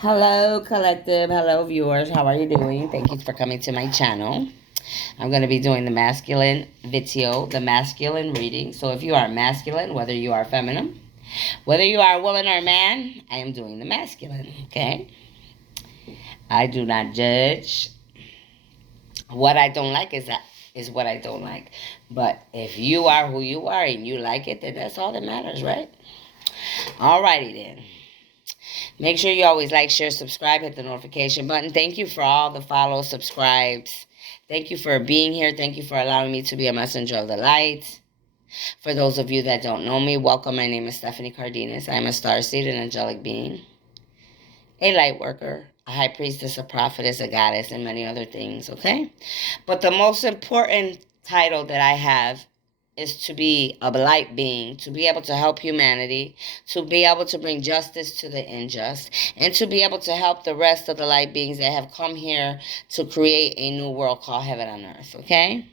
Hello, collective. Hello, viewers. How are you doing? Thank you for coming to my channel. I'm going to be doing the masculine video, the masculine reading. So if you are masculine, whether you are feminine, whether you are a woman or a man, I am doing the masculine, okay? I do not judge. What I don't like is what I don't like. But if you are who you are and you like it, then that's all that matters, right? Alrighty then. Make sure you always like, share, subscribe, hit the notification button. Thank you for all the follows, subscribes. Thank you for being here. Thank you for allowing me to be a messenger of the light. For those of you that don't know me, welcome. My name is Stephanie Cardenas. I'm a starseed, an angelic being, a light worker, a high priestess, a prophetess, a goddess, and many other things, okay? But the most important title that I have is to be a light being, to be able to help humanity, to be able to bring justice to the unjust, and to be able to help the rest of the light beings that have come here to create a new world called heaven on earth, okay?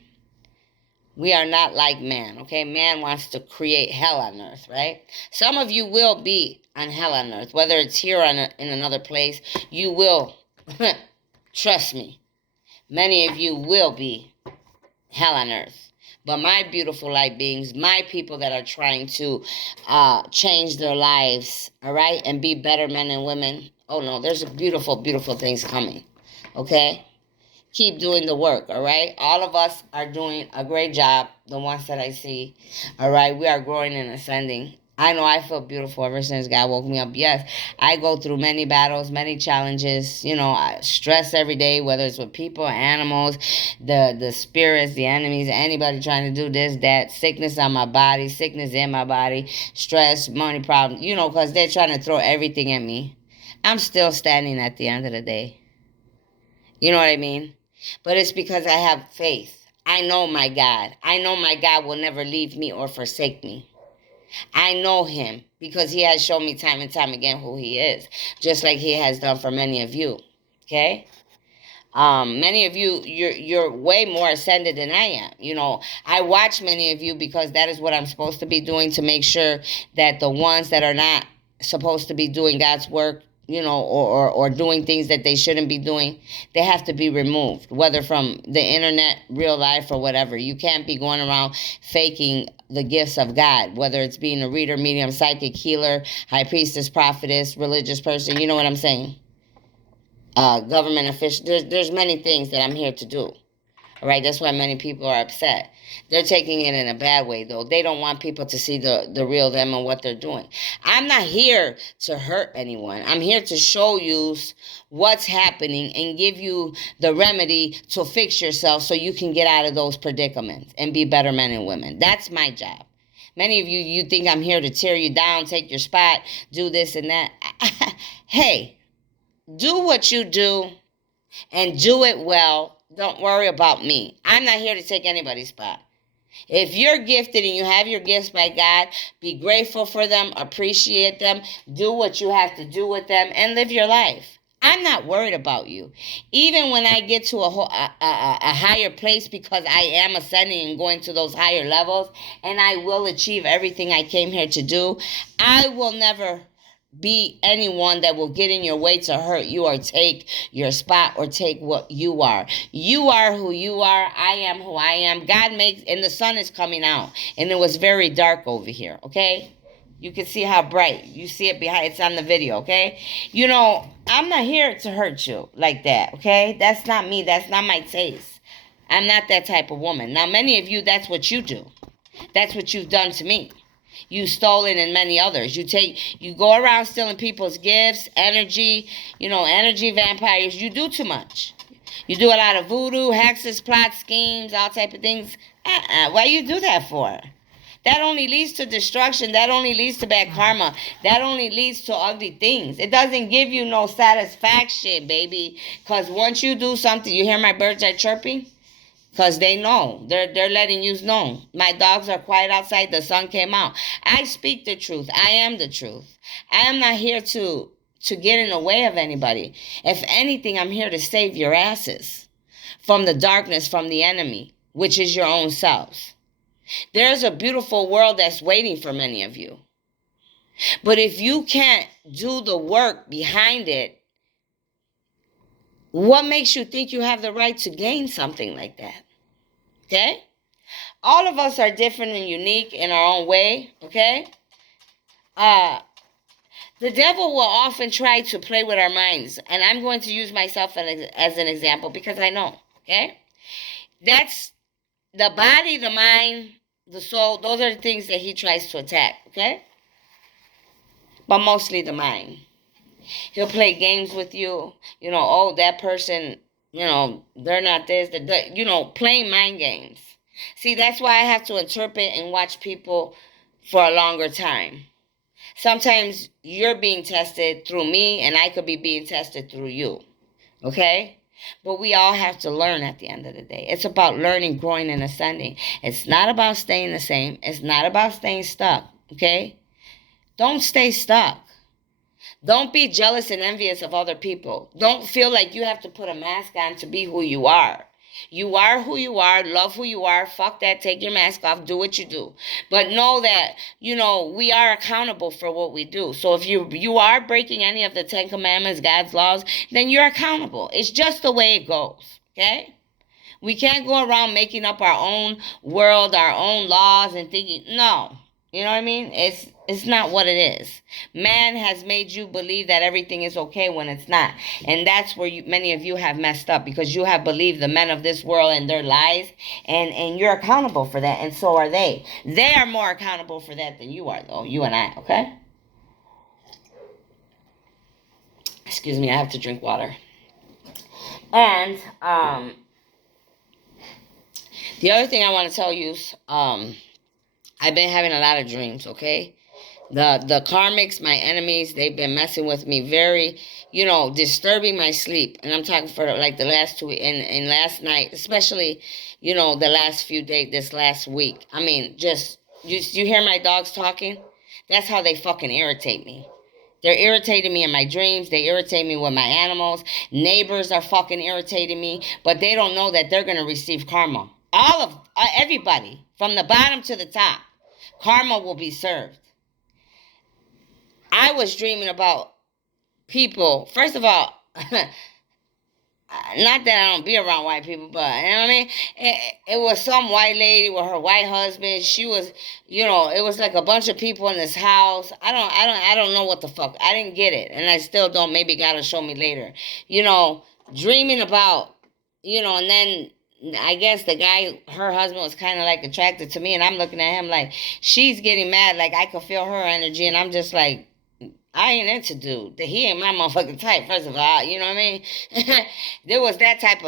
We are not like man, okay? Man wants to create hell on earth, right? Some of you will be on hell on earth, whether it's here or in another place, you will. Trust me. Many of you will be hell on earth. But my beautiful light beings, my people that are trying to change their lives, all right, and be better men and women, oh no, there's beautiful, beautiful things coming, okay? Keep doing the work, all right? All of us are doing a great job, the ones that I see, all right? We are growing and ascending. I know I feel beautiful ever since God woke me up. Yes, I go through many battles, many challenges. You know, I stress every day, whether it's with people, animals, the spirits, the enemies, anybody trying to do this, that, sickness on my body, sickness in my body, stress, money problems, you know, because they're trying to throw everything at me. I'm still standing at the end of the day. You know what I mean? But it's because I have faith. I know my God. I know my God will never leave me or forsake me. I know him because he has shown me time and time again who he is, just like he has done for many of you. Okay? Many of you, you're way more ascended than I am. You know, I watch many of you because that is what I'm supposed to be doing to make sure that the ones that are not supposed to be doing God's work, you know, or doing things that they shouldn't be doing, they have to be removed, whether from the internet, real life, or whatever. You can't be going around faking the gifts of God, whether it's being a reader, medium, psychic, healer, high priestess, prophetess, religious person. You know what I'm saying? Government official. There's many things that I'm here to do. All right, that's why many people are upset. They're taking it in a bad way, though. They don't want people to see the real them and what they're doing. I'm not here to hurt anyone. I'm here to show you what's happening and give you the remedy to fix yourself so you can get out of those predicaments and be better men and women. That's my job. Many of you, you think I'm here to tear you down, take your spot, do this and that. Hey, do what you do and do it well. Don't worry about me. I'm not here to take anybody's spot. If you're gifted and you have your gifts by God, be grateful for them, appreciate them, do what you have to do with them, and live your life. I'm not worried about you. Even when I get to a higher place, because I am ascending and going to those higher levels, and I will achieve everything I came here to do, I will never be anyone that will get in your way to hurt you or take your spot or take what you are. You are who you are. I am who I am. God makes, and the sun is coming out, and it was very dark over here, okay? You can see how bright. You see it behind, it's on the video, okay? You know, I'm not here to hurt you like that, okay? That's not me. That's not my taste. I'm not that type of woman. Now, many of you, that's what you do. That's what you've done to me. You stolen and many others. You go around stealing people's gifts, energy, you know, energy vampires. You do too much. You do a lot of voodoo, hexes, plots, schemes, all type of things. Why you do that for? That only leads to destruction. That only leads to bad karma. That only leads to ugly things. It doesn't give you no satisfaction, baby. Because once you do something, you hear my birds are chirping? Because they know. They're letting you know. My dogs are quiet outside. The sun came out. I speak the truth. I am the truth. I am not here to get in the way of anybody. If anything, I'm here to save your asses from the darkness, from the enemy, which is your own selves. There's a beautiful world that's waiting for many of you. But if you can't do the work behind it, What makes you think you have the right to gain something like that? Okay? All of us are different and unique in our own way. Okay? Uh, the devil will often try to play with our minds. And I'm going to use myself as an example because I know. Okay? That's the body, the mind, the soul. Those are the things that he tries to attack. Okay? But mostly the mind. He'll play games with you. You know, oh, that person, you know, they're not this, you know, playing mind games. See, that's why I have to interpret and watch people for a longer time. Sometimes you're being tested through me, and I could be being tested through you. Okay? But we all have to learn at the end of the day. It's about learning, growing, and ascending. It's not about staying the same. It's not about staying stuck. Okay? Don't stay stuck. Don't be jealous and envious of other people. Don't feel like you have to put a mask on to be who you are. You are who you are. Love who you are. Fuck that. Take your mask off. Do what you do. But know that, you know, we are accountable for what we do. So if you are breaking any of the 10 Commandments, God's laws, then you're accountable. It's just the way it goes. Okay? We can't go around making up our own world, our own laws, and thinking, no. You know what I mean? It's not what it is. Man has made you believe that everything is okay when it's not. And that's where many of you have messed up, because you have believed the men of this world and their lies, and you're accountable for that, and so are they. They are more accountable for that than you are, though. You and I, okay? Excuse me, I have to drink water. And the other thing I want to tell you is I've been having a lot of dreams, okay? The karmics, my enemies, they've been messing with me very, you know, disturbing my sleep. And I'm talking for like the last 2 and last night, especially, you know, the last few days, this last week. I mean, just, you hear my dogs talking? That's how they fucking irritate me. They're irritating me in my dreams. They irritate me with my animals. Neighbors are fucking irritating me, but they don't know that they're going to receive karma. All of, everybody, from the bottom to the top, karma will be served. I was dreaming about people. First of all, not that I don't be around white people, but you know what I mean. It was some white lady with her white husband. She was, you know, it was like a bunch of people in this house. I don't know what the fuck. I didn't get it, and I still don't. Maybe God will show me later. You know, dreaming about, you know, and then I guess the guy, her husband, was kind of like attracted to me, and I'm looking at him like she's getting mad, like I could feel her energy, and I'm just like, I ain't into dude. He ain't my motherfucking type. First of all, you know what I mean. There was that type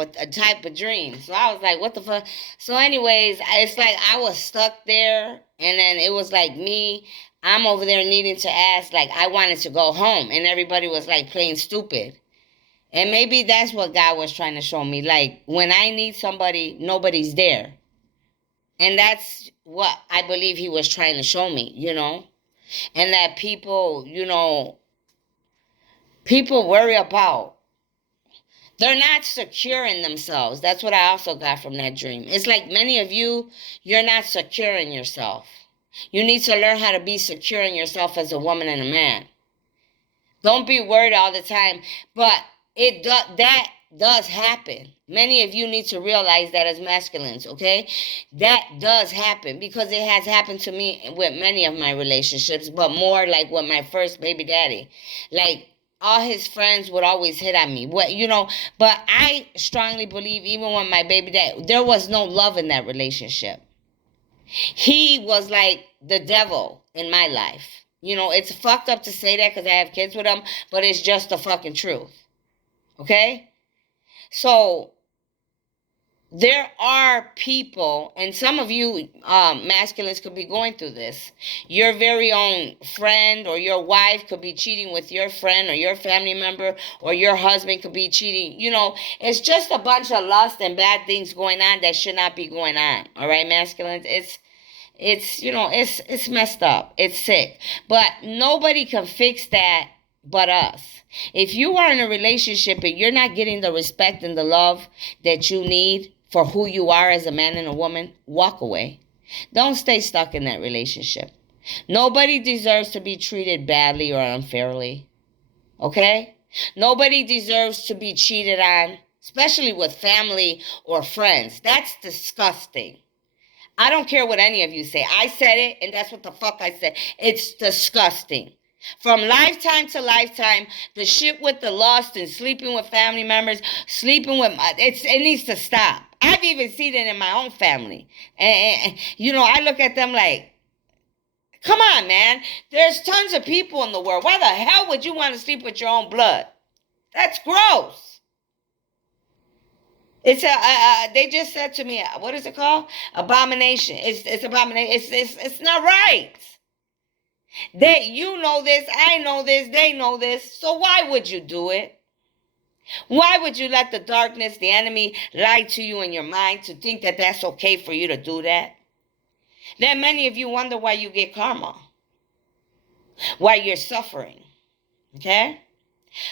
of dream. So I was like, what the fuck. So, anyways, it's like I was stuck there, and then it was like me. I'm over there needing to ask, like I wanted to go home, and everybody was like playing stupid. And maybe that's what God was trying to show me. Like when I need somebody, nobody's there, and that's what I believe He was trying to show me. You know. And that people, you know, people worry about. They're not secure in themselves. That's what I also got from that dream. It's like many of you, you're not secure in yourself. You need to learn how to be secure in yourself as a woman and a man. Don't be worried all the time. But that does happen. Many of you need to realize that as masculines, okay? That does happen because it has happened to me with many of my relationships, but more like with my first baby daddy. Like all his friends would always hit on me. What, you know, but I strongly believe even with my baby dad, there was no love in that relationship. He was like the devil in my life. You know, it's fucked up to say that because I have kids with him, but it's just the fucking truth. Okay? So there are people, and some of you masculines could be going through this. Your very own friend or your wife could be cheating with your friend or your family member, or your husband could be cheating. You know, it's just a bunch of lust and bad things going on that should not be going on. All right, masculines? It's you know, it's messed up. It's sick. But nobody can fix that but us. If you are in a relationship and you're not getting the respect and the love that you need for who you are as a man and a woman, walk away. Don't stay stuck in that relationship. Nobody deserves to be treated badly or unfairly. Okay? Nobody deserves to be cheated on, especially with family or friends. That's disgusting. I don't care what any of you say. I said it, and that's what the fuck I said. It's disgusting. From lifetime to lifetime, the shit with the lust and sleeping with family members, sleeping with it needs to stop. I've even seen it in my own family. And I look at them like, come on, man. There's tons of people in the world. Why the hell would you want to sleep with your own blood? That's gross. It's they just said to me, what is it called? Abomination. It's abomination. It's not right. You know this, I know this, they know this. So why would you do it? Why would you let the darkness, the enemy, lie to you in your mind to think that that's okay for you to do that? Then many of you wonder why you get karma, why you're suffering. Okay?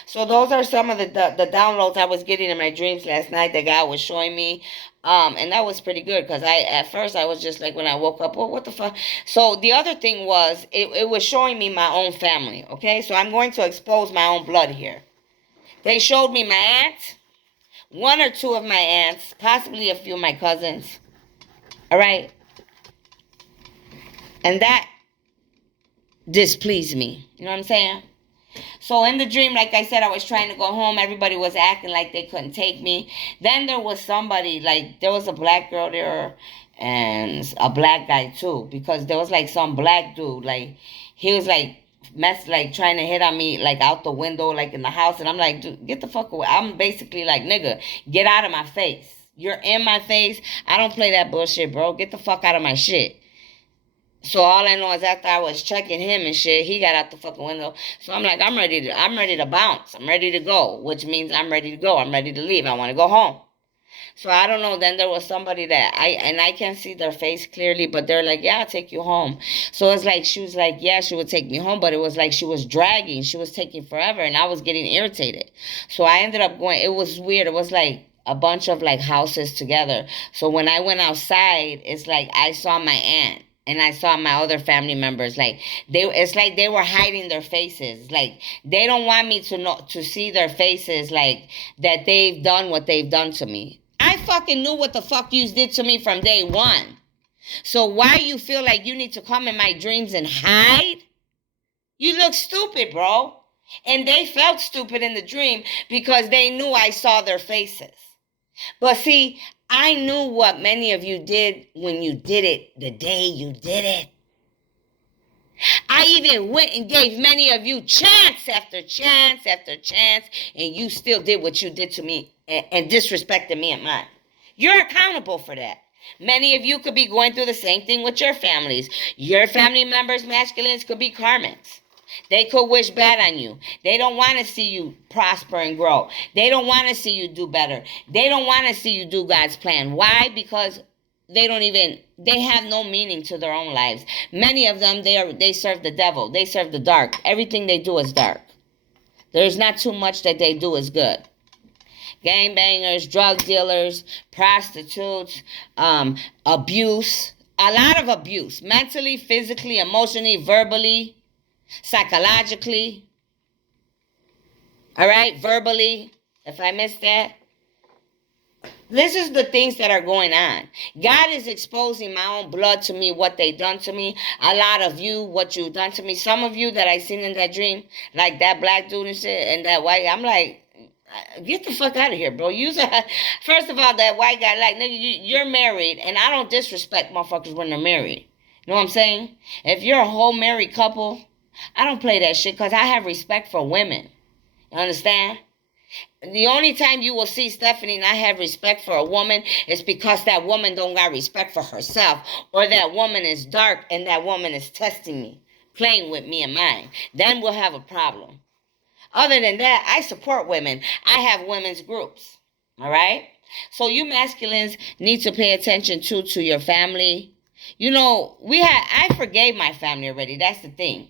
So those are some of the downloads I was getting in my dreams last night that God was showing me. And that was pretty good because at first I was just like, when I woke up, well, what the fuck? So the other thing was, it was showing me my own family. Okay? So I'm going to expose my own blood here. They showed me my aunt, one or two of my aunts, possibly a few of my cousins. All right? And that displeased me. You know what I'm saying? So in the dream, like I said, I was trying to go home. Everybody was acting like they couldn't take me. Then there was somebody, like, there was a black girl there and a black guy too. Because there was like some black dude, like, he was like, trying to hit on me, like, out the window, like, in the house. And I'm like, dude, get the fuck away. I'm basically like, nigga, get out of my face. You're in my face. I don't play that bullshit, bro. Get the fuck out of my shit. So all I know is after I was checking him and shit, he got out the fucking window. So I'm like, I'm ready to bounce. I'm ready to go, which means I'm ready to go. I'm ready to leave. I want to go home. So I don't know. Then there was somebody that I can't see their face clearly, but they're like, yeah, I'll take you home. So it's like, she was like, yeah, she would take me home, but it was like she was dragging. She was taking forever, and I was getting irritated. So I ended up going. It was weird. It was like a bunch of like houses together. So when I went outside, it's like I saw my aunt. And I saw my other family members, like it's like they were hiding their faces. Like they don't want me to see their faces, like that they've done what they've done to me. I fucking knew what the fuck you did to me from day one. So why you feel like you need to come in my dreams and hide? You look stupid, bro. And they felt stupid in the dream because they knew I saw their faces. But see, I knew what many of you did when you did it the day you did it. I even went and gave many of you chance after chance after chance, and you still did what you did to me and disrespected me and mine. You're accountable for that. Many of you could be going through the same thing with your families. Your family members, masculines, could be karmics. They could wish bad on you. They don't want to see you prosper and grow. They don't want to see you do better. They don't want to see you do God's plan. Why? Because they have no meaning to their own lives. Many of them, they serve the devil. They serve the dark. Everything they do is dark. There's not too much that they do is good. Gangbangers, drug dealers, prostitutes, abuse. A lot of abuse. Mentally, physically, emotionally, verbally. Psychologically, all right, verbally, if I missed that. This is the things that are going on. God is exposing my own blood to me, what they done to me. A lot of you, what you done to me. Some of you that I seen in that dream, like that black dude and shit, and that white, I'm like, get the fuck out of here, bro. First of all, that white guy, like, nigga, you're married, and I don't disrespect motherfuckers when they're married. You know what I'm saying? If you're a whole married couple, I don't play that shit because I have respect for women. You understand? The only time you will see Stephanie not have respect for a woman is because that woman don't got respect for herself, or that woman is dark and that woman is testing me, playing with me and mine. Then we'll have a problem. Other than that, I support women. I have women's groups. All right? So you masculines need to pay attention to your family. You know, I forgave my family already. That's the thing.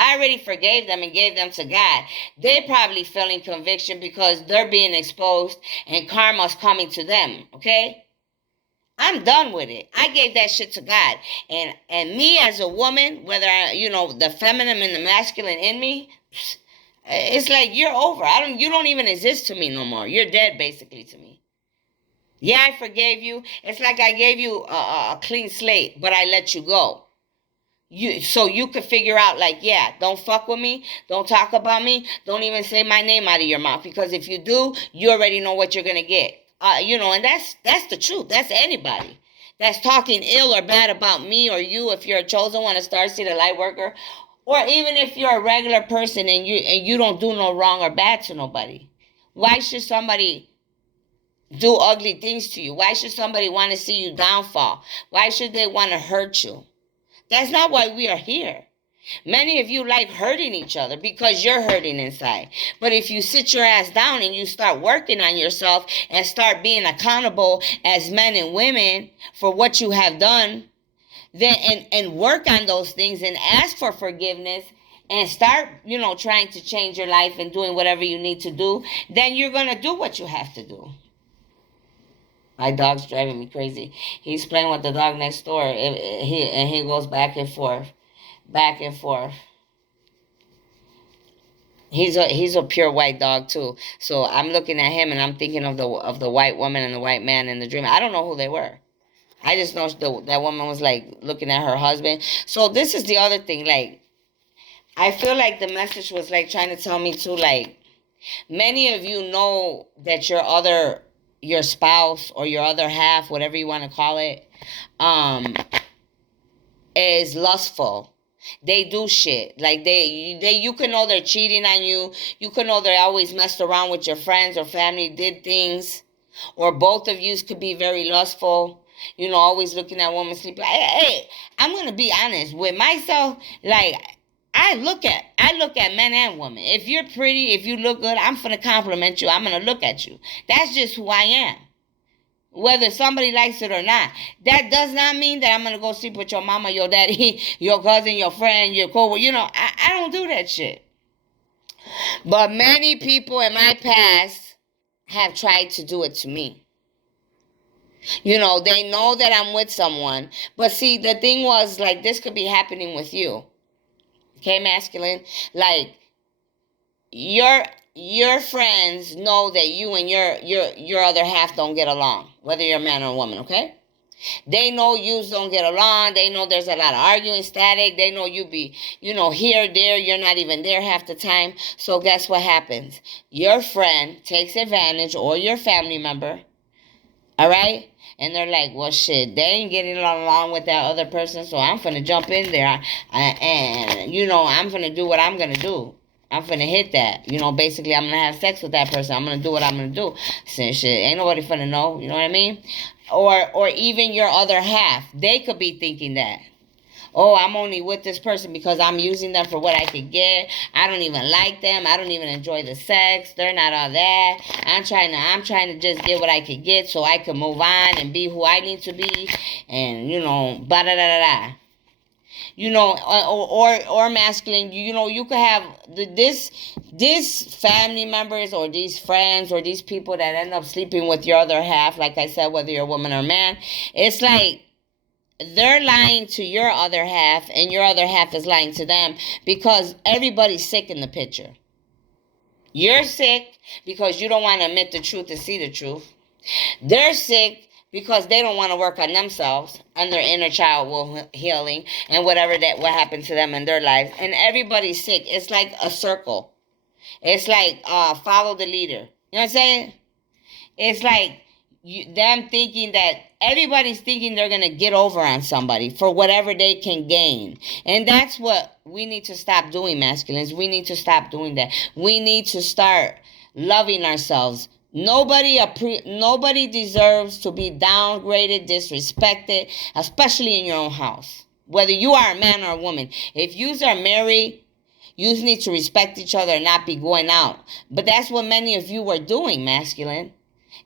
I already forgave them and gave them to God. They're probably feeling conviction because they're being exposed and karma's coming to them, okay? I'm done with it. I gave that shit to God. And me as a woman, whether the feminine and the masculine in me, It's like you're over. You don't even exist to me no more. You're dead basically to me. Yeah, I forgave you. It's like I gave you a clean slate, but I let you go. So you could figure out like, yeah, don't fuck with me, don't talk about me, don't even say my name out of your mouth, because if you do, you already know what you're gonna get. And that's the truth. That's anybody that's talking ill or bad about me or you, if you're a chosen one, a star seed, a light worker, or even if you're a regular person and you don't do no wrong or bad to nobody. Why should somebody do ugly things to you? Why should somebody want to see you downfall? Why should they want to hurt you? That's not why we are here. Many of you like hurting each other because you're hurting inside. But if you sit your ass down and you start working on yourself and start being accountable as men and women for what you have done, then and work on those things and ask for forgiveness and start, trying to change your life and doing whatever you need to do, then you're going to do what you have to do. My dog's driving me crazy. He's playing with the dog next door. He goes back and forth, back and forth. He's a pure white dog too. So I'm looking at him and I'm thinking of the white woman and the white man in the dream. I don't know who they were. I just know that woman was like looking at her husband. So this is the other thing. Like, I feel like the message was like trying to tell me too. Like, many of you know that your spouse or your other half, whatever you want to call it, is lustful. They do shit. Like you can know they're cheating on you. You can know they always messed around with your friends or family, did things, or both of you could be very lustful. Always looking at women sleeping. Hey, I'm gonna be honest with myself. Like, I look at men and women. If you're pretty, if you look good, I'm gonna compliment you. I'm gonna look at you. That's just who I am. Whether somebody likes it or not. That does not mean that I'm gonna go sleep with your mama, your daddy, your cousin, your friend, your co-worker. I don't do that shit. But many people in my past have tried to do it to me. They know that I'm with someone. But see, the thing was, like, this could be happening with you. Okay, masculine? Like, your friends know that you and your other half don't get along, whether you're a man or a woman, okay? They know yous don't get along. They know there's a lot of arguing, static. They know you be, here, there. You're not even there half the time. So guess what happens? Your friend takes advantage, or your family member, all right? And they're like, well, shit, they ain't getting along with that other person, so I'm finna jump in there. And I'm finna do what I'm gonna do. I'm finna hit that. Basically, I'm gonna have sex with that person. I'm gonna do what I'm gonna do. Since shit, ain't nobody finna know. You know what I mean? Or even your other half. They could be thinking that. Oh, I'm only with this person because I'm using them for what I could get. I don't even like them. I don't even enjoy the sex. They're not all that. I'm trying to just get what I could get so I can move on and be who I need to be. And, da da da da. Or masculine, you could have this family members or these friends or these people that end up sleeping with your other half, like I said, whether you're a woman or a man. It's like they're lying to your other half and your other half is lying to them because everybody's sick in the picture. You're sick because you don't want to admit the truth and see the truth. They're sick because they don't want to work on themselves and their inner child healing and what happened to them in their lives. And everybody's sick. It's like a circle. It's like follow the leader. You know what I'm saying? It's like them thinking that everybody's thinking they're going to get over on somebody for whatever they can gain. And that's what we need to stop doing, masculines. We need to stop doing that. We need to start loving ourselves. Nobody deserves to be downgraded, disrespected, especially in your own house. Whether you are a man or a woman. If you are married, you need to respect each other and not be going out. But that's what many of you are doing, masculine.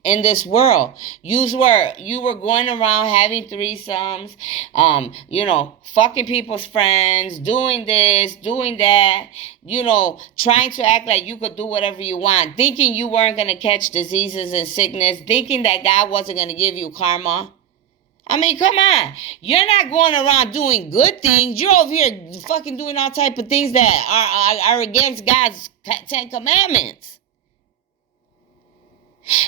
In this world, you were going around having threesomes, fucking people's friends, doing this, doing that, trying to act like you could do whatever you want, thinking you weren't going to catch diseases and sickness, thinking that God wasn't going to give you karma. I mean, come on. You're not going around doing good things. You're over here fucking doing all type of things that are against God's 10 commandments.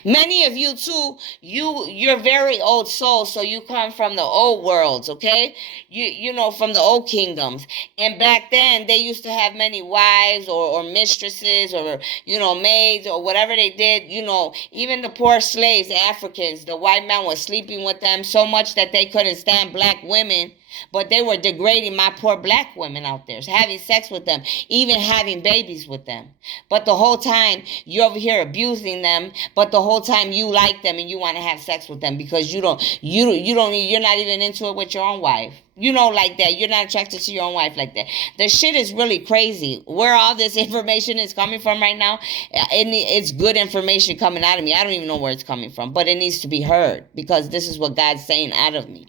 Many of you too, you're very old souls, so you come from the old worlds, okay? You know, from the old kingdoms. And back then they used to have many wives or mistresses or, you know, maids or whatever they did, you know, even the poor slaves, the Africans, the white man was sleeping with them so much that they couldn't stand black women. But they were degrading my poor black women out there, having sex with them, even having babies with them. But the whole time you're over here abusing them. But the whole time you like them and you want to have sex with them because you're not even into it with your own wife. You know, like that. You're not attracted to your own wife like that. The shit is really crazy. Where all this information is coming from right now, it's good information coming out of me. I don't even know where it's coming from, but it needs to be heard because this is what God's saying out of me.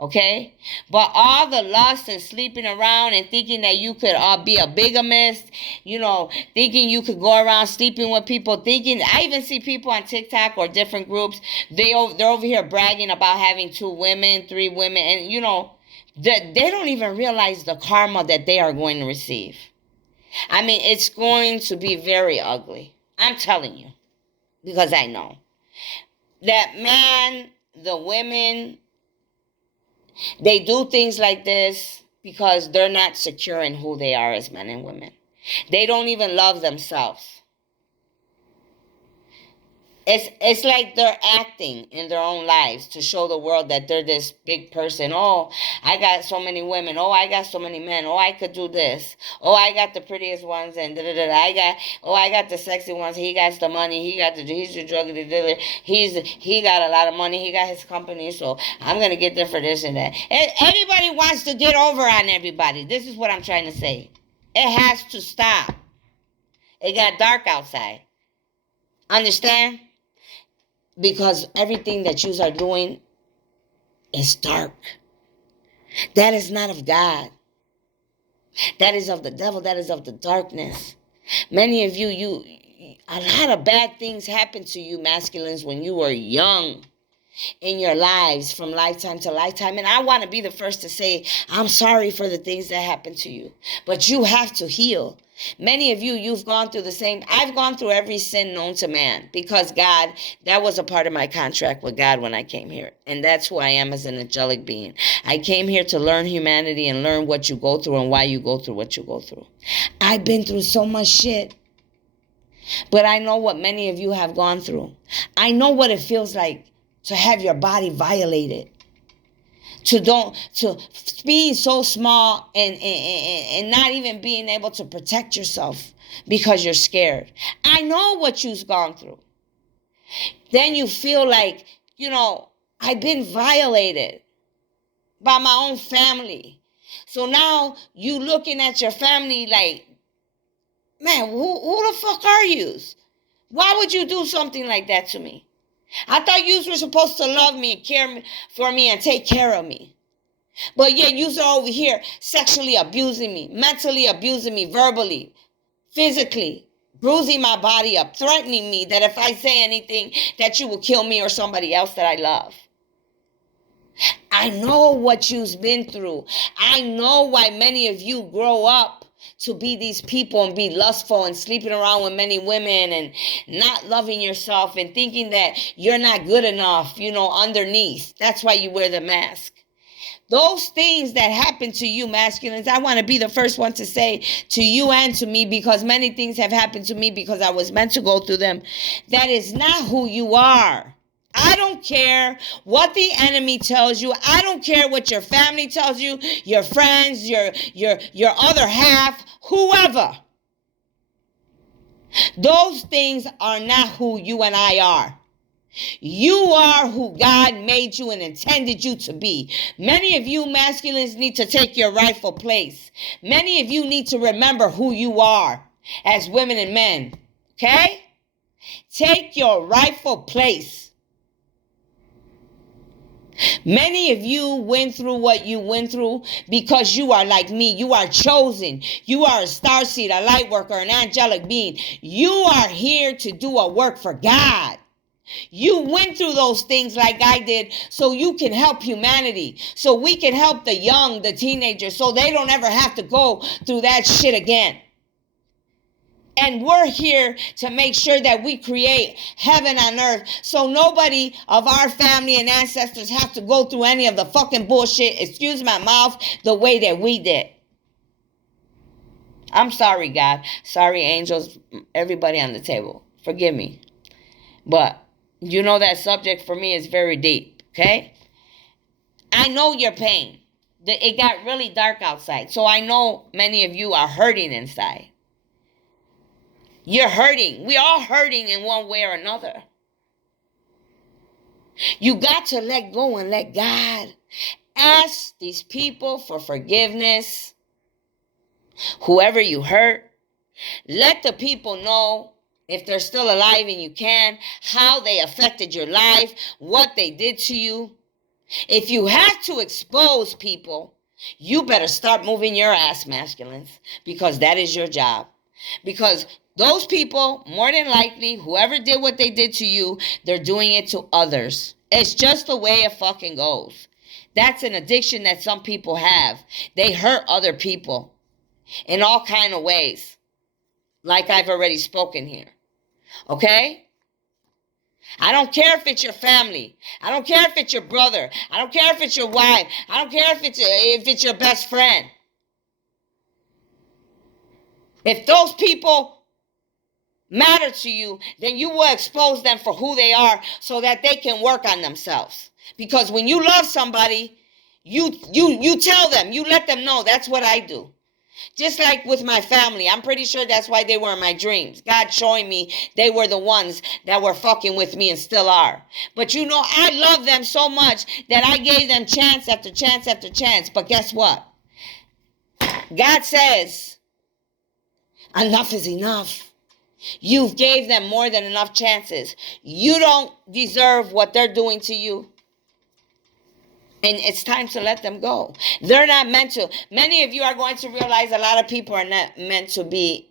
Okay? But all the lust and sleeping around and thinking that you could be a bigamist, you know, thinking you could go around sleeping with people, thinking, I even see people on TikTok or different groups, they're over here bragging about having 2 women, 3 women, and you know, they don't even realize the karma that they are going to receive. I mean, it's going to be very ugly. I'm telling you, because I know that, man, the women, they do things like this because they're not secure in who they are as men and women. They don't even love themselves. It's like they're acting in their own lives to show the world that they're this big person. Oh, I got so many women. Oh, I got so many men. Oh, I could do this. Oh, I got the prettiest ones and I got the sexy ones. He got the money. He's the drug dealer. He got a lot of money. He got his company. So I'm gonna get there for this and that. And everybody wants to get over on everybody. This is what I'm trying to say. It has to stop. It got dark outside. Understand? Because everything that you are doing is dark. That is not of God. That is of the devil. That is of the darkness. Many of you, a lot of bad things happen to you masculines when you were young in your lives from lifetime to lifetime. And I want to be the first to say, I'm sorry for the things that happened to you. But you have to heal. Many of you, you've gone through the same. I've gone through every sin known to man because God, that was a part of my contract with God when I came here. And that's who I am as an angelic being. I came here to learn humanity and learn what you go through and why you go through what you go through. I've been through so much shit. But I know what many of you have gone through. I know what it feels like to have your body violated. To be so small and not even being able to protect yourself because you're scared. I know what you've gone through. Then you feel like, you know, I've been violated by my own family. So now you looking at your family like, man, who the fuck are you? Why would you do something like that to me? I thought you were supposed to love me and care for me and take care of me. But yet you are over here sexually abusing me, mentally abusing me, verbally, physically, bruising my body up, threatening me that if I say anything that you will kill me or somebody else that I love. I know what you've been through. I know why many of you grow up to be these people and be lustful and sleeping around with many women and not loving yourself and thinking that you're not good enough, you know, underneath. That's why you wear the mask. Those things that happen to you, masculines, I want to be the first one to say to you and to me, because many things have happened to me because I was meant to go through them. That is not who you are. I don't care what the enemy tells you. I don't care what your family tells you, your friends, your other half, whoever. Those things are not who you and I are. You are who God made you and intended you to be. Many of you masculines need to take your rightful place. Many of you need to remember who you are as women and men. Okay? Take your rightful place. Many of you went through what you went through because you are like me. You are chosen. You are a starseed, a light worker, an angelic being. You are here to do a work for God. You went through those things like I did so you can help humanity. So we can help the young, the teenagers, so they don't ever have to go through that shit again. And we're here to make sure that we create heaven on earth so nobody of our family and ancestors have to go through any of the fucking bullshit, excuse my mouth, the way that we did. I'm sorry, God. Sorry, angels, everybody on the table. Forgive me. But you know that subject for me is very deep, okay? I know your pain. It got really dark outside. So I know many of you are hurting inside. You're hurting. We're all hurting in one way or another. You got to let go and let God. Ask these people for forgiveness. Whoever you hurt, let the people know, if they're still alive and you can, how they affected your life, what they did to you. If you have to expose people, you better start moving your ass, masculines, because that is your job. Because those people, more than likely, whoever did what they did to you, they're doing it to others. It's just the way it fucking goes. That's an addiction that some people have. They hurt other people in all kind of ways, like I've already spoken here. Okay? I don't care if it's your family. I don't care if it's your brother. I don't care if it's your wife. I don't care if it's your best friend. If those people matter to you, then you will expose them for who they are so that they can work on themselves. Because when you love somebody, you tell them, you let them know. That's what I do. Just like with my family, I'm pretty sure that's why they were in my dreams. God showing me they were the ones that were fucking with me and still are. But you know, I love them so much that I gave them chance after chance after chance. But guess what? God says, enough is enough. You've gave them more than enough chances. You don't deserve what they're doing to you. And it's time to let them go. They're not meant to. Many of you are going to realize a lot of people are not meant to be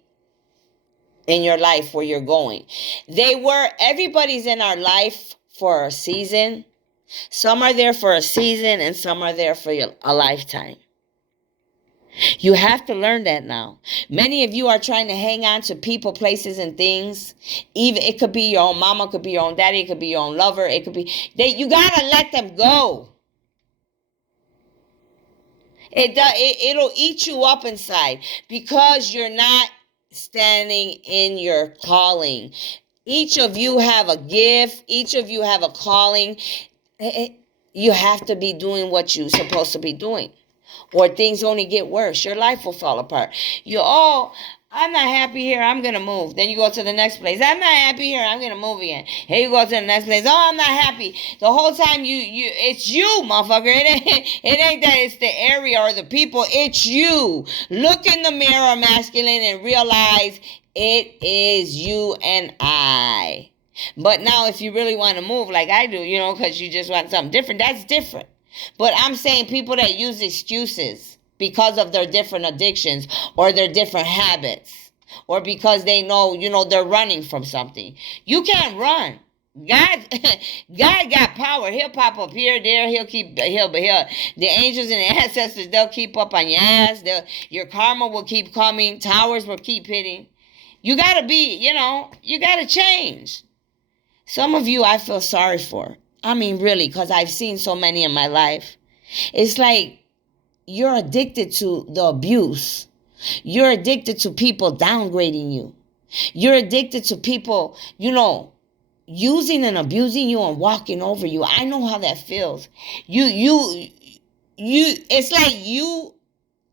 in your life where you're going. Everybody's in our life for a season. Some are there for a season and some are there for a lifetime. You have to learn that now. Many of you are trying to hang on to people, places, and things. Even it could be your own mama, could be your own daddy, it could be your own lover. It could be you gotta let them go. It'll eat you up inside because you're not standing in your calling. Each of you have a gift. Each of you have a calling. You have to be doing what you're supposed to be doing, or things only get worse. Your life will fall apart. I'm not happy here, I'm going to move. Then you go to the next place. I'm not happy here, I'm going to move again. Here you go to the next place. Oh, I'm not happy. The whole time it's you, motherfucker. It ain't that it's the area or the people. It's you. Look in the mirror, masculine, and realize it is you and I. But now if you really want to move like I do, because you just want something different, that's different. But I'm saying people that use excuses because of their different addictions or their different habits, or because they know, they're running from something. You can't run. God got power. He'll pop up here, there. The angels and the ancestors, they'll keep up on your ass. Your karma will keep coming. Towers will keep hitting. You got to be, you got to change. Some of you I feel sorry for. I mean, really, because I've seen so many in my life. It's like you're addicted to the abuse. You're addicted to people downgrading you. You're addicted to people, using and abusing you and walking over you. I know how that feels. It's like you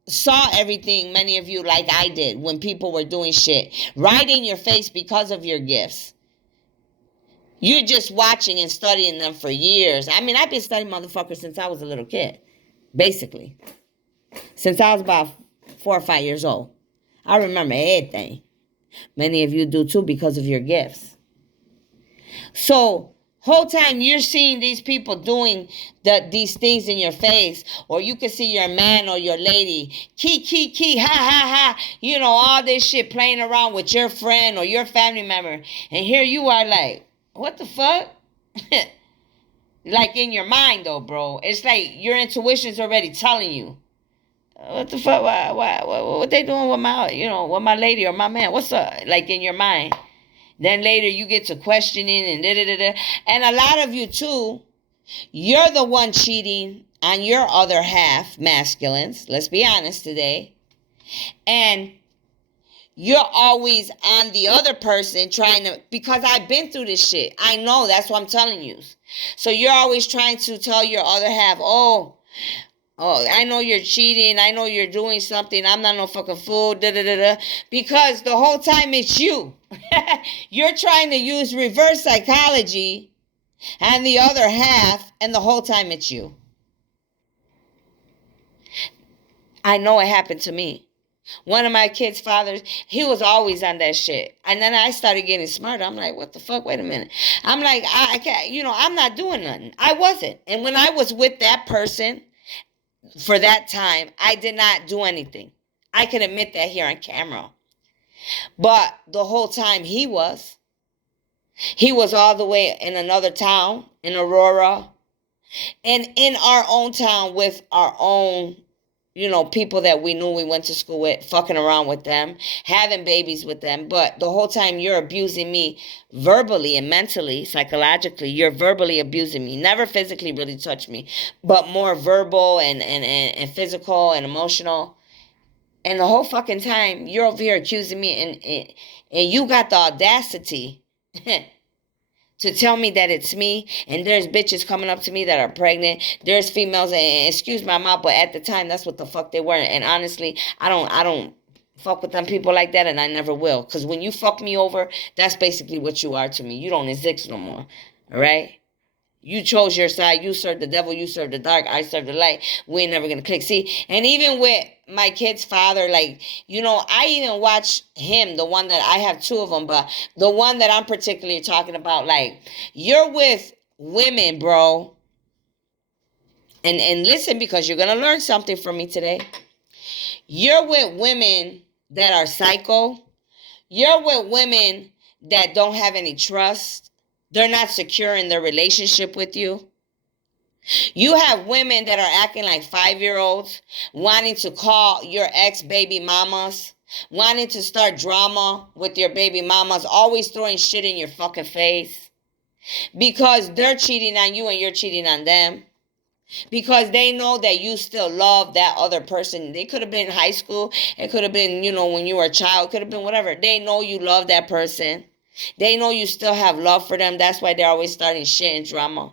saw everything, many of you, like I did when people were doing shit right in your face because of your gifts. You're just watching and studying them for years. I mean, I've been studying motherfuckers since I was a little kid, basically. Since I was about 4 or 5 years old. I remember everything. Many of you do too because of your gifts. So, whole time you're seeing these people doing these things in your face, or you can see your man or your lady, key, ha, ha, ha, all this shit playing around with your friend or your family member. And here you are like, What the fuck? Like in your mind though, bro. It's like your intuition's already telling you. What the fuck? What they doing with my, with my lady or my man? What's up? Like in your mind. Then later you get to questioning and da da da da. And a lot of you too, you're the one cheating on your other half, masculines. Let's be honest today. And you're always on the other person trying to, because I've been through this shit. I know, that's what I'm telling you. So you're always trying to tell your other half, oh, I know you're cheating. I know you're doing something. I'm not no fucking fool. Da da da da. Because the whole time it's you. You're trying to use reverse psychology and the other half, and the whole time it's you. I know it happened to me. One of my kids' fathers, he was always on that shit. And then I started getting smarter. I'm like, what the fuck? Wait a minute. I'm like, I can't, I'm not doing nothing. I wasn't. And when I was with that person for that time, I did not do anything. I can admit that here on camera. But the whole time he was all the way in another town, in Aurora, and in our own town with our own, people that we knew we went to school with, fucking around with them, having babies with them. But the whole time you're abusing me verbally and mentally, psychologically, you're verbally abusing me. Never physically really touch me, but more verbal and physical and emotional. And the whole fucking time you're over here accusing me, and you got the audacity to tell me that it's me, and there's bitches coming up to me that are pregnant. There's females, and excuse my mouth, but at the time, that's what the fuck they were. And honestly, I don't fuck with them people like that, and I never will. Because when you fuck me over, that's basically what you are to me. You don't exist no more, all right? You chose your side. You serve the devil. You serve the dark. I serve the light. We ain't never going to click. See, and even with my kid's father, like, I even watch him, the one that I have two of them, but the one that I'm particularly talking about, like, you're with women, bro. And listen, because you're going to learn something from me today. You're with women that are psycho. You're with women that don't have any trust. They're not secure in their relationship with you. You have women that are acting like 5-year-olds, wanting to call your ex-baby mamas, wanting to start drama with your baby mamas, always throwing shit in your fucking face because they're cheating on you and you're cheating on them. Because they know that you still love that other person. They could have been in high school. It could have been, when you were a child. It could have been whatever. They know you love that person. They know you still have love for them. That's why they're always starting shit and drama.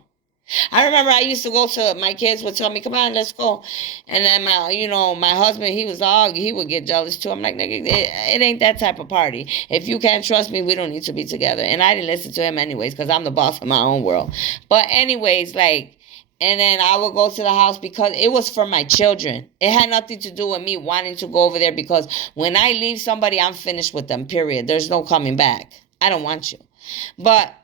I remember I used to go to, my kids would tell me, come on, let's go. And then my husband, he would get jealous too. I'm like, nigga, it ain't that type of party. If you can't trust me, we don't need to be together. And I didn't listen to him anyways, because I'm the boss of my own world. But anyways, like, and then I would go to the house because it was for my children. It had nothing to do with me wanting to go over there, because when I leave somebody, I'm finished with them, period. There's no coming back. I don't want you. But,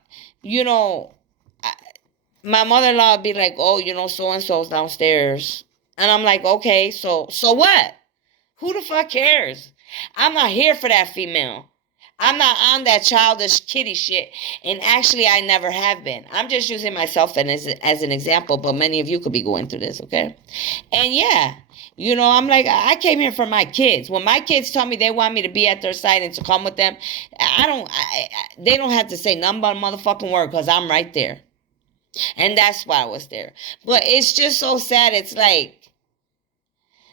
my mother-in-law would be like, oh, so-and-so's downstairs. And I'm like, okay, so what? Who the fuck cares? I'm not here for that female. I'm not on that childish kitty shit. And actually, I never have been. I'm just using myself as an example, but many of you could be going through this, okay? And yeah, I'm like, I came here for my kids. When my kids tell me they want me to be at their side and to come with them, they don't have to say nothing but a motherfucking word, because I'm right there. And that's why I was there. But it's just so sad. It's like,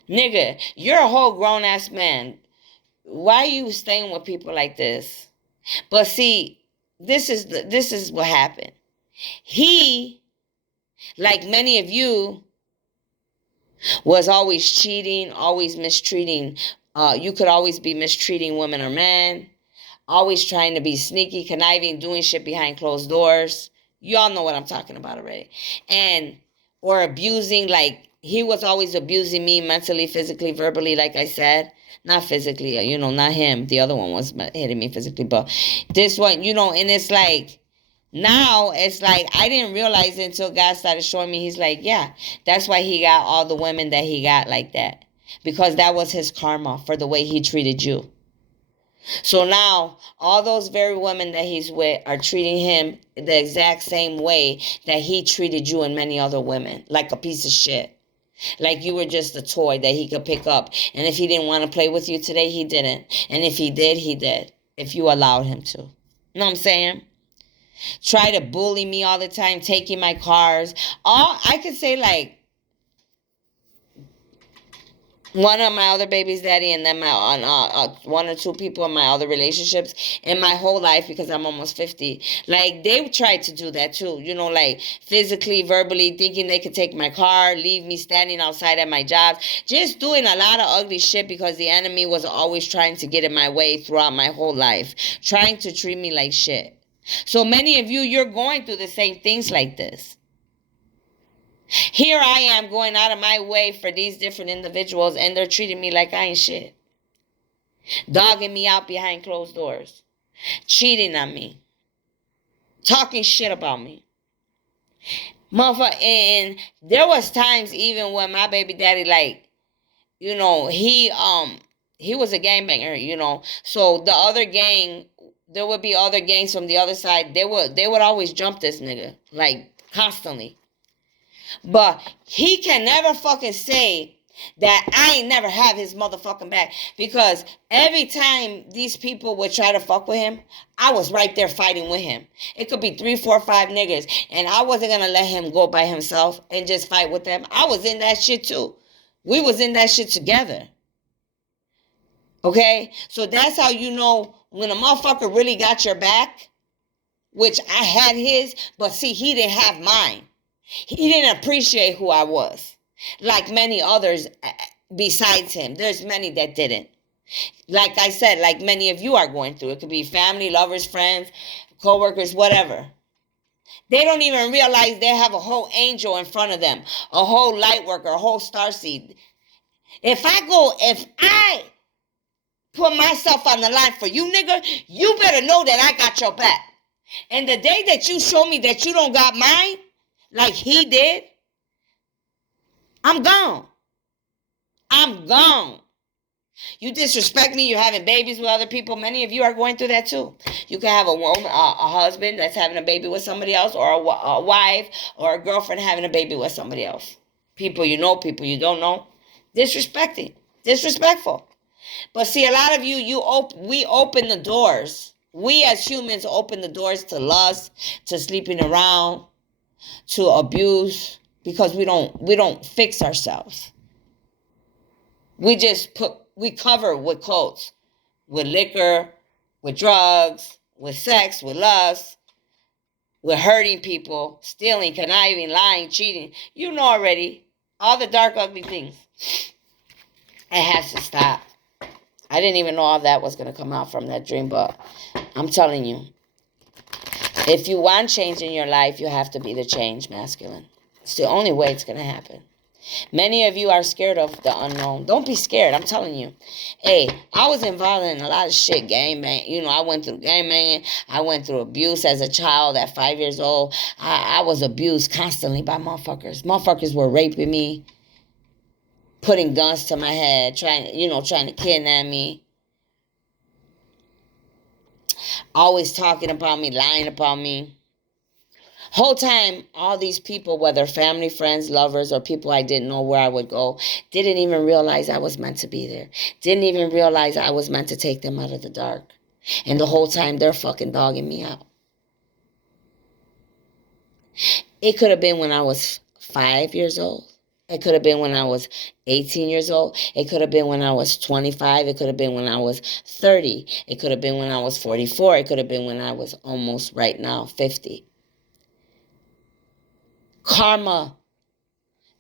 nigga, you're a whole grown-ass man. Why are you staying with people like this? But see, this is what happened. He, like many of you, was always cheating, always mistreating. You could always be mistreating women or men, always trying to be sneaky, conniving, doing shit behind closed doors. Y'all know what I'm talking about already. Or abusing, like he was always abusing me mentally, physically, verbally, like I said. Not physically, not him. The other one was hitting me physically, but this one, and it's like, now it's like, I didn't realize it until God started showing me. He's like, yeah, that's why he got all the women that he got like that. Because that was his karma for the way he treated you. So now, all those very women that he's with are treating him the exact same way that he treated you and many other women, like a piece of shit. Like you were just a toy that he could pick up. And if he didn't want to play with you today, he didn't. And if he did, he did. If you allowed him to. You know what I'm saying? Try to bully me all the time, taking my cars. All I could say, like, one of my other baby's daddy, and then my one or two people in my other relationships in my whole life, because I'm almost 50, like they tried to do that too, you know, like physically, verbally, thinking they could take my car, leave me standing outside at my job, just doing a lot of ugly shit, because the enemy was always trying to get in my way throughout my whole life, trying to treat me like shit. So many of you, you're going through the same things like this. Here I am going out of my way for these different individuals, and they're treating me like I ain't shit. Dogging me out behind closed doors. Cheating on me. Talking shit about me. Motherfucker, and there was times even when my baby daddy, like, you know, he was a gangbanger, you know. So the other gang, there would be other gangs from the other side. They would always jump this nigga, like, constantly. But he can never fucking say that I ain't never have his motherfucking back. Because every time these people would try to fuck with him, I was right there fighting with him. It could be 3, 4, 5 niggas. And I wasn't going to let him go by himself and just fight with them. I was in that shit too. We was in that shit together. Okay? So that's how you know when a motherfucker really got your back. Which I had his, but see, he didn't have mine. He didn't appreciate who I was, like many others besides him. There's many that didn't. Like I said, like many of you are going through. It could be family, lovers, friends, co-workers, whatever. They don't even realize they have a whole angel in front of them, a whole light worker, a whole starseed. If I put myself on the line for you, nigga, you better know that I got your back. And the day that you show me that you don't got mine, like he did, I'm gone. I'm gone. You disrespect me, you're having babies with other people. Many of you are going through that too. You can have a woman, a husband that's having a baby with somebody else, or a wife or a girlfriend having a baby with somebody else. People you know, people you don't know. Disrespectful. But see, a lot of you, we open the doors. We as humans open the doors to lust, to sleeping around, to abuse, because we don't fix ourselves. We cover with clothes, with liquor, with drugs, with sex, with lust, with hurting people, stealing, conniving, lying, cheating. You know already, all the dark, ugly things. It has to stop. I didn't even know all that was going to come out from that dream, but I'm telling you, if you want change in your life, you have to be the change, masculine. It's the only way it's going to happen. Many of you are scared of the unknown. Don't be scared. I'm telling you. Hey, I was involved in a lot of shit, gangbang. You know, I went through gangbanging. I went through abuse as a child at 5 years old. I was abused constantly by motherfuckers. Motherfuckers were raping me, putting guns to my head, trying to kidnap me. Always talking about me, lying about me. Whole time, all these people, whether family, friends, lovers, or people I didn't know where I would go, didn't even realize I was meant to be there. Didn't even realize I was meant to take them out of the dark. And the whole time, they're fucking dogging me out. It could have been when I was 5 years old. It could have been when I was 18 years old. It could have been when I was 25. It could have been when I was 30. It could have been when I was 44. It could have been when I was almost right now 50. Karma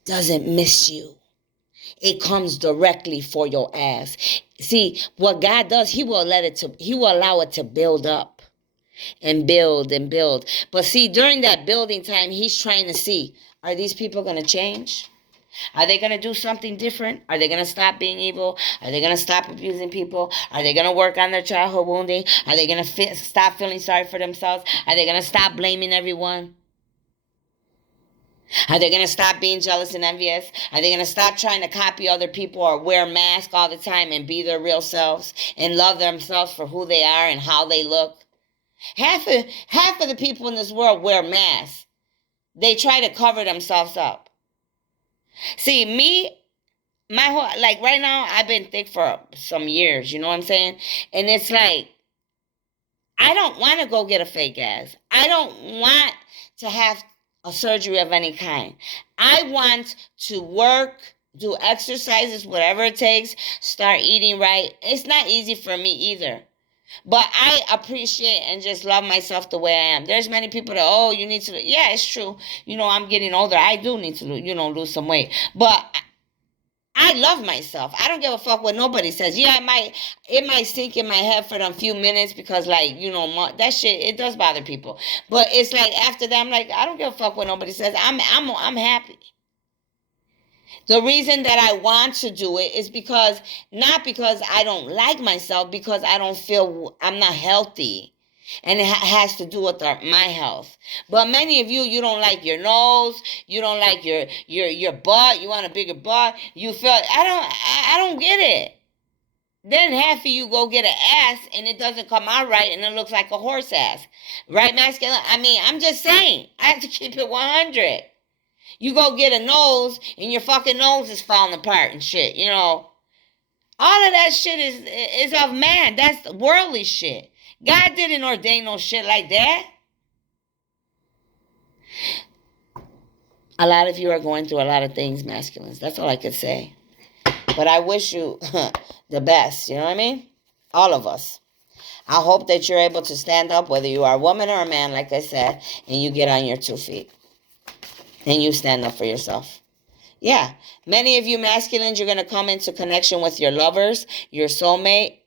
doesn't miss you. It comes directly for your ass. See, what God does, He will allow it to build up and build and build. But see, during that building time, He's trying to see, are these people going to change? Are they going to do something different? Are they going to stop being evil? Are they going to stop abusing people? Are they going to work on their childhood wounding? Are they going to stop feeling sorry for themselves? Are they going to stop blaming everyone? Are they going to stop being jealous and envious? Are they going to stop trying to copy other people or wear masks all the time and be their real selves and love themselves for who they are and how they look? Half of the people in this world wear masks. They try to cover themselves up. See, me, my whole, like right now, I've been thick for some years, you know what I'm saying? And it's like, I don't want to go get a fake ass. I don't want to have a surgery of any kind. I want to work, do exercises, whatever it takes, start eating right. It's not easy for me either. But I appreciate and just love myself the way I am. There's many people that, oh, you need to, yeah, it's true. You know, I'm getting older. I do need to, lose some weight. But I love myself. I don't give a fuck what nobody says. Yeah, it might sink in my head for them few minutes because, like, that shit, it does bother people. But it's like after that, I'm like, I don't give a fuck what nobody says. I'm happy. The reason that I want to do it is because, not because I don't like myself, because I don't feel I'm not healthy. And it has to do with my health. But many of you don't like your nose. You don't like your butt. You want a bigger butt. You feel, I don't get it. Then half of you go get an ass and it doesn't come out right and it looks like a horse ass. Right, masculine? I mean, I'm just saying. I have to keep it 100. You go get a nose and your fucking nose is falling apart and shit, All of that shit is of man. That's worldly shit. God didn't ordain no shit like that. A lot of you are going through a lot of things, masculines. That's all I could say. But I wish you the best, you know what I mean? All of us. I hope that you're able to stand up, whether you are a woman or a man, like I said, and you get on your 2 feet. And you stand up for yourself. Yeah. Many of you masculines, you're going to come into connection with your lovers, your soulmate,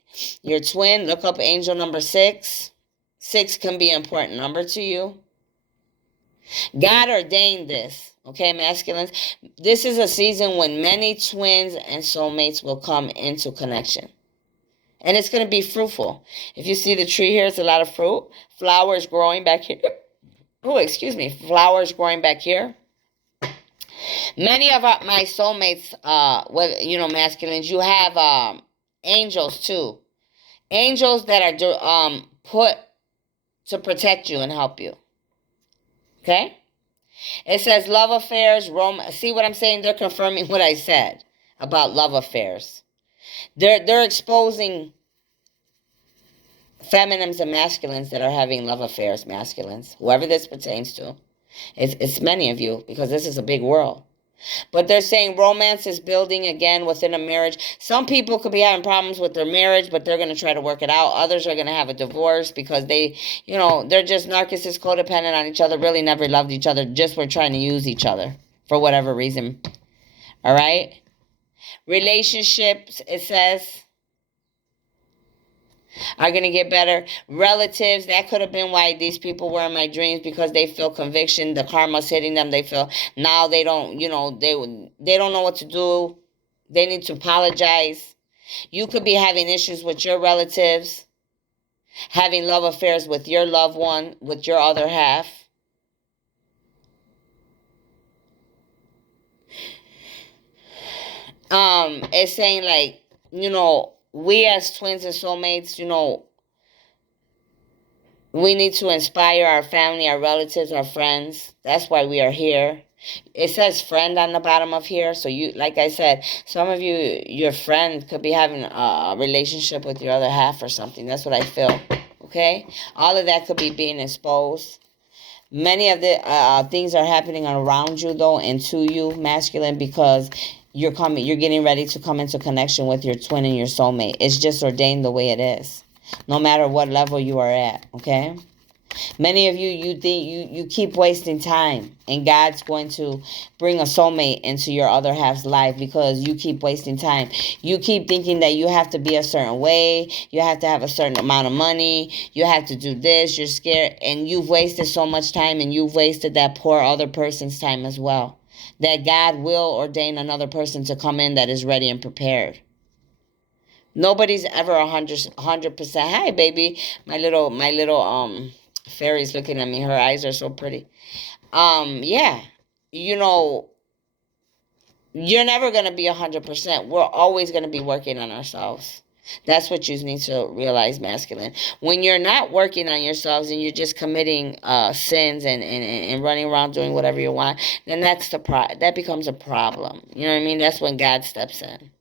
your twin. Look up angel number 6. 6 can be an important number to you. God ordained this. Okay, masculines? This is a season when many twins and soulmates will come into connection. And it's going to be fruitful. If you see the tree here, it's a lot of fruit. Flowers growing back here. Oh, excuse me. Flowers growing back here. Many of my soulmates, masculines, you have angels too. Angels that are put to protect you and help you. Okay? It says love affairs, see what I'm saying? They're confirming what I said about love affairs. They're exposing feminines and masculines that are having love affairs, masculines. Whoever this pertains to. It's many of you because this is a big world. But they're saying romance is building again within a marriage. Some people could be having problems with their marriage, but they're going to try to work it out. Others are going to have a divorce because they're just narcissists, codependent on each other, really never loved each other, just were trying to use each other for whatever reason. All right? Relationships, it says, are going to get better. Relatives, that could have been why these people were in my dreams, because they feel conviction, the karma's hitting them. They feel now they don't, they don't know what to do. They need to apologize. You could be having issues with your relatives, having love affairs with your loved one, with your other half. It's saying like, we as twins and soulmates, we need to inspire our family, our relatives, our friends. That's why we are here. It says friend on the bottom of here. So you, like I said, some of you, your friend could be having a relationship with your other half or something. That's what I feel. Okay? All of that could be being exposed. Many of the things are happening around you, though, and to you, masculine, because you're getting ready to come into connection with your twin and your soulmate. It's just ordained the way it is, no matter what level you are at. Okay? Many of you, you keep wasting time, and God's going to bring a soulmate into your other half's life because you keep wasting time. You keep thinking that you have to be a certain way, you have to have a certain amount of money, you have to do this, you're scared, and you've wasted so much time, and you've wasted that poor other person's time as well. That God will ordain another person to come in that is ready and prepared. Nobody's ever 100%. Hi, baby. My little fairy's looking at me. Her eyes are so pretty. Yeah. you know, you're never going to be 100%. We're always going to be working on ourselves. That's what you need to realize, masculine. When you're not working on yourselves and you're just committing sins and running around doing whatever you want, then that becomes a problem. You know what I mean? That's when God steps in.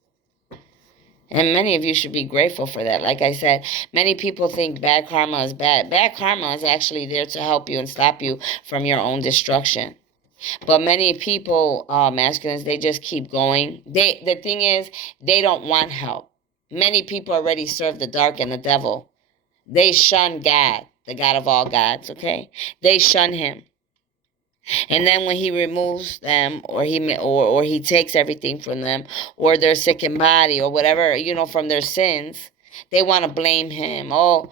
And many of you should be grateful for that. Like I said, many people think bad karma is bad. Bad karma is actually there to help you and stop you from your own destruction. But many people, masculines, they just keep going. The thing is, they don't want help. Many people already serve the dark and the devil. They shun God, the God of all gods, okay? They shun him. And then when he removes them, or he takes everything from them, or their sickened body, or whatever, from their sins, they want to blame him. Oh,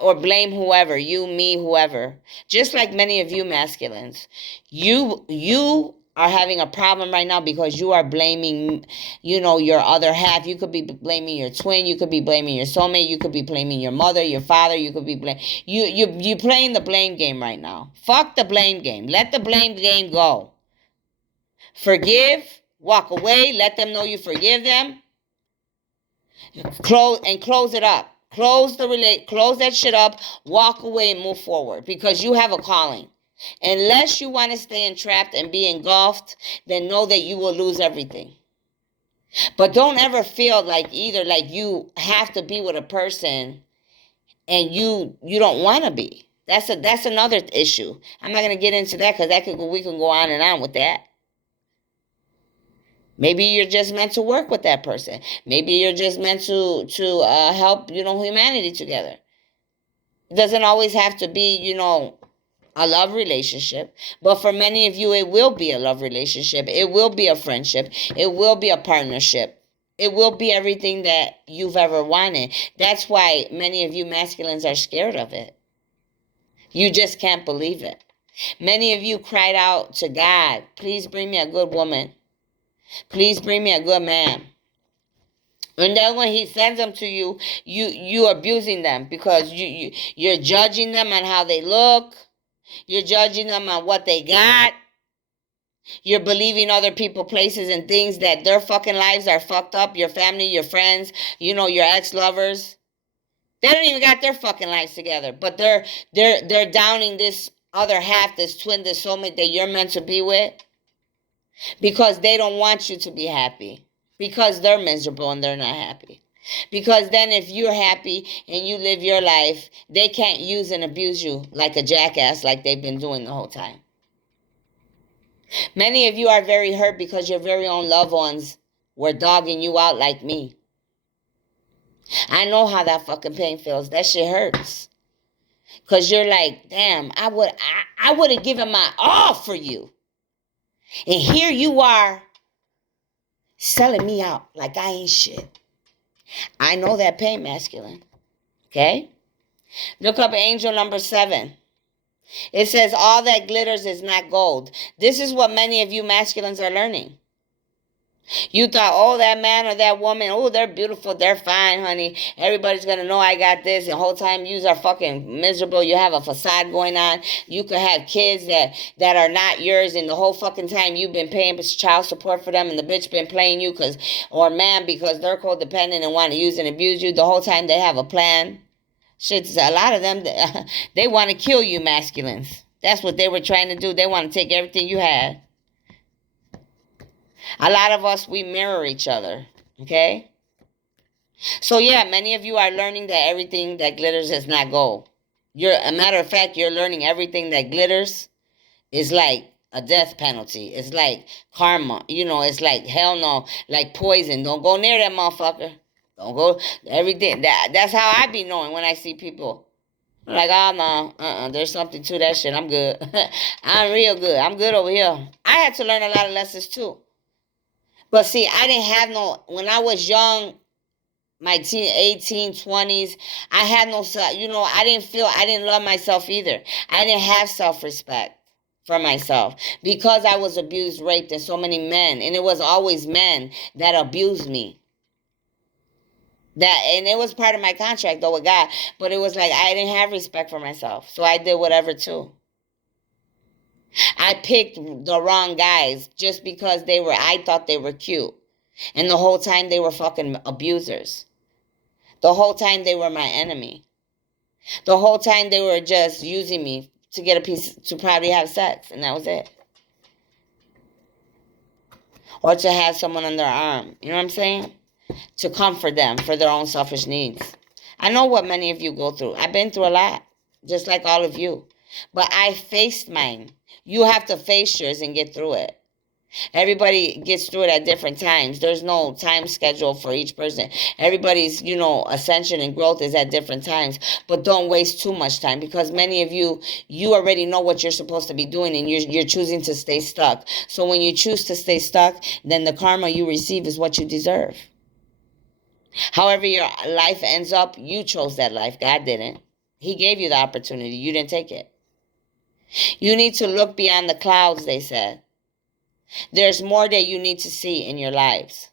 or blame whoever, you, me, whoever. Just like many of you masculines, you are having a problem right now because you are blaming, your other half. You could be blaming your twin. You could be blaming your soulmate. You could be blaming your mother, your father. You could be you playing the blame game right now. Fuck the blame game. Let the blame game go. Forgive. Walk away. Let them know you forgive them. Close it up. Close that shit up. Walk away and move forward because you have a calling. Unless you want to stay entrapped and be engulfed, then know that you will lose everything. But don't ever feel like you have to be with a person and you don't want to be. That's another issue. I'm not going to get into that because we can go on and on with that. Maybe you're just meant to work with that person. Maybe you're just meant to help, humanity together. It doesn't always have to be, a love relationship. But for many of you, it will be a love relationship. It will be a friendship. It will be a partnership. It will be everything that you've ever wanted. That's why many of you masculines are scared of it. You just can't believe it. Many of you cried out to God, please bring me a good woman. Please bring me a good man. And then when he sends them to you, you abusing them because you're judging them on how they look. You're judging them on what they got. You're believing other people, places, and things that their fucking lives are fucked up. Your family, your friends, your ex-lovers. They don't even got their fucking lives together. But they're downing this other half, this twin, this soulmate that you're meant to be with. Because they don't want you to be happy. Because they're miserable and they're not happy. Because then if you're happy and you live your life, they can't use and abuse you like a jackass like they've been doing the whole time. Many of you are very hurt because your very own loved ones were dogging you out like me. I know how that fucking pain feels. That shit hurts. Because you're like, damn, I would have given my all for you. And here you are selling me out like I ain't shit. I know that pain, masculine. Okay? Look up angel number 7. It says, all that glitters is not gold. This is what many of you masculines are learning. You thought, oh, that man or that woman, oh, they're beautiful, they're fine, honey. Everybody's going to know I got this. The whole time you are fucking miserable. You have a facade going on. You could have kids that are not yours, and the whole fucking time you've been paying child support for them, and the bitch been playing you or man because they're codependent and want to use and abuse you. The whole time they have a plan. Shit, a lot of them, they want to kill you, masculines. That's what they were trying to do. They want to take everything you had. A lot of us, we mirror each other, okay? So yeah, many of you are learning that everything that glitters is not gold. A matter of fact, you're learning everything that glitters is like a death penalty. It's like karma. It's like hell no, like poison. Don't go near that motherfucker. Don't go, everything. That's how I be knowing when I see people. I'm like, oh no, there's something to that shit. I'm good. I'm real good. I'm good over here. I had to learn a lot of lessons too. But see, I didn't have when I was young, my 18, 20s, I had I didn't love myself either. I didn't have self-respect for myself because I was abused, raped, and so many men. And it was always men that abused me. And it was part of my contract though with God. But it was like I didn't have respect for myself. So I did whatever too. I picked the wrong guys just because I thought they were cute. And the whole time they were fucking abusers. The whole time they were my enemy. The whole time they were just using me to get a piece, to probably have sex. And that was it. Or to have someone on their arm. You know what I'm saying? To comfort them for their own selfish needs. I know what many of you go through. I've been through a lot. Just like all of you. But I faced mine. You have to face yours and get through it. Everybody gets through it at different times. There's no time schedule for each person. Everybody's, ascension and growth is at different times. But don't waste too much time, because many of you already know what you're supposed to be doing, and you're choosing to stay stuck. So when you choose to stay stuck, then the karma you receive is what you deserve. However your life ends up, you chose that life. God didn't. He gave you the opportunity. You didn't take it. You need to look beyond the clouds, they said. There's more that you need to see in your lives.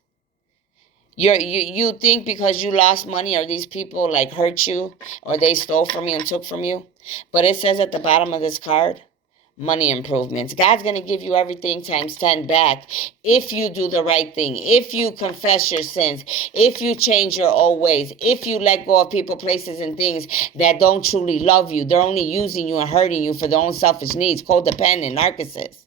You think because you lost money or these people like hurt you or they stole from you and took from you. But it says at the bottom of this card, money improvements. God's going to give you everything times 10 back if you do the right thing, if you confess your sins, if you change your old ways, if you let go of people, places, and things that don't truly love you. They're only using you and hurting you for their own selfish needs, codependent, narcissists.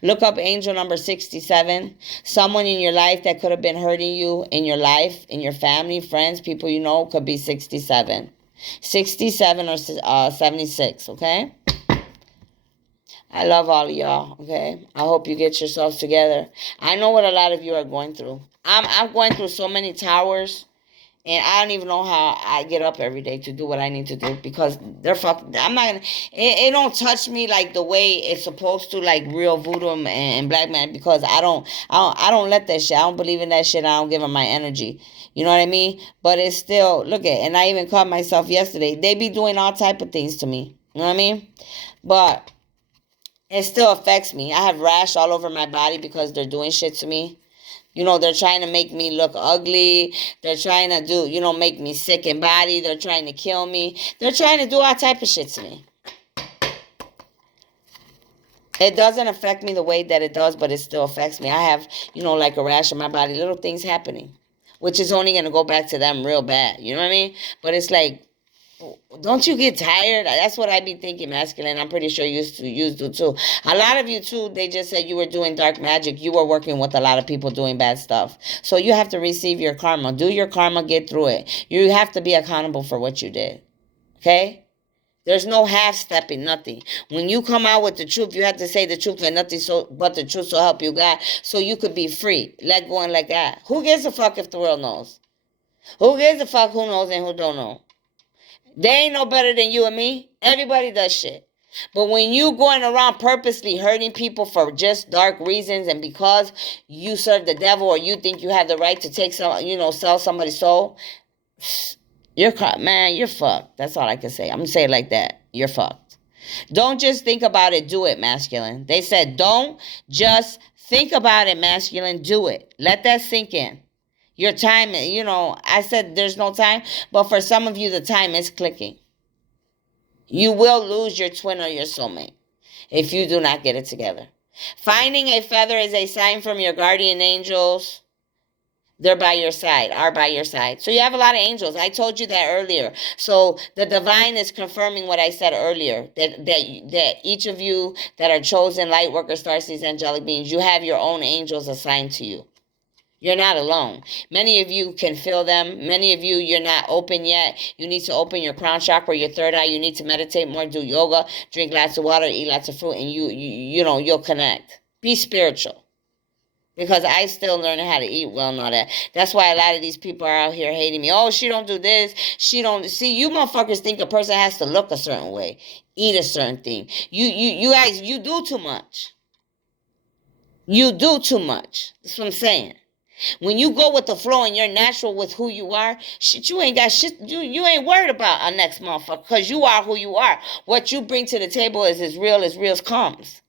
Look up angel number 67. Someone in your life that could have been hurting you in your life, in your family, friends, people you know, could be 67. 67 or 76, okay? I love all of y'all, okay? I hope you get yourselves together. I know what a lot of you are going through. I'm going through so many towers. And I don't even know how I get up every day to do what I need to do, because they're fucking. I'm not gonna. It don't touch me like the way it's supposed to, like real voodoo and black man, because I don't let that shit. I don't believe in that shit. I don't give them my energy. You know what I mean? But it's still, look at, and I even caught myself yesterday. They be doing all type of things to me. You know what I mean? But it still affects me. I have rash all over my body because they're doing shit to me. They're trying to make me look ugly. They're trying to make me sick in body. They're trying to kill me. They're trying to do all type of shit to me. It doesn't affect me the way that it does, but it still affects me. I have, like a rash in my body, little things happening, which is only going to go back to them real bad. You know what I mean? But it's like, don't you get tired? That's what I be thinking, masculine. I'm pretty sure you do too. A lot of you too, they just said you were doing dark magic. You were working with a lot of people doing bad stuff. So you have to receive your karma. Do your karma, get through it. You have to be accountable for what you did. Okay? There's no half-stepping, nothing. When you come out with the truth, you have to say the truth and nothing but the truth, so help you God, so you could be free. Let go and let God. Who gives a fuck if the world knows? Who gives a fuck who knows and who don't know? They ain't no better than you and me. Everybody does shit. But when you going around purposely hurting people for just dark reasons, and because you serve the devil or you think you have the right to take sell somebody's soul, you're fucked. That's all I can say. I'm going to say it like that. You're fucked. Don't just think about it. Do it, masculine. They said don't just think about it, masculine. Do it. Let that sink in. Your time, I said there's no time, but for some of you, the time is clicking. You will lose your twin or your soulmate if you do not get it together. Finding a feather is a sign from your guardian angels. They're by your side, are by your side. So you have a lot of angels. I told you that earlier. So the divine is confirming what I said earlier, that each of you that are chosen light workers, starseeds, angelic beings, you have your own angels assigned to you. You're not alone. Many of you can feel them. Many of you, you're not open yet. You need to open your crown chakra, your third eye. You need to meditate more, do yoga, drink lots of water, eat lots of fruit, and you'll connect. Be spiritual. Because I still learning how to eat well and all that. That's why a lot of these people are out here hating me. Oh, she don't do this. She don't. See, you motherfuckers think a person has to look a certain way, eat a certain thing. You guys, you do too much. You do too much. That's what I'm saying. When you go with the flow and you're natural with who you are, shit, you ain't got shit. You ain't worried about a next motherfucker, because you are who you are. What you bring to the table is as real as comes.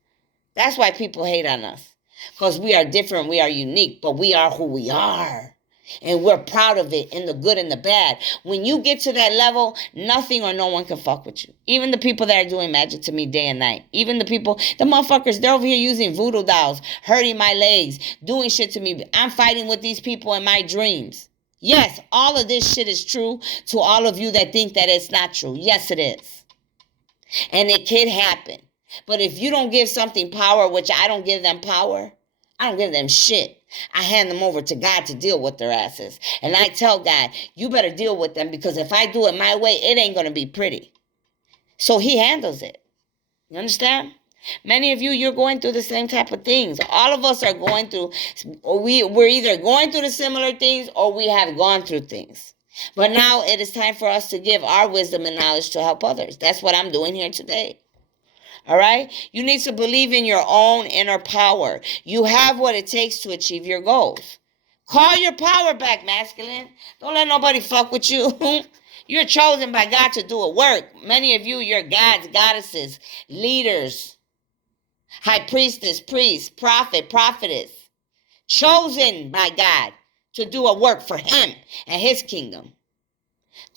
That's why people hate on us, because we are different, we are unique, but we are who we are. And we're proud of it, in the good and the bad. When you get to that level, nothing or no one can fuck with you. Even the people that are doing magic to me day and night. Even the people, the motherfuckers, they're over here using voodoo dolls, hurting my legs, doing shit to me. I'm fighting with these people in my dreams. Yes, all of this shit is true to all of you that think that it's not true. Yes, it is. And it could happen. But if you don't give something power, which I don't give them power, I don't give them shit. I hand them over to God to deal with their asses. And I tell God, you better deal with them, because if I do it my way, it ain't going to be pretty. So he handles it. You understand? Many of you, you're going through the same type of things. All of us are going through, we're either going through the similar things or we have gone through things. But now it is time for us to give our wisdom and knowledge to help others. That's what I'm doing here today. All right? You need to believe in your own inner power. You have what it takes to achieve your goals. Call your power back, masculine. Don't let nobody fuck with you. You're chosen by God to do a work. Many of you, you're gods, goddesses, leaders, high priestess, priest, prophet, prophetess. Chosen by God to do a work for him and his kingdom.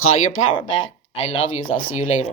Call your power back. I love you. I'll see you later.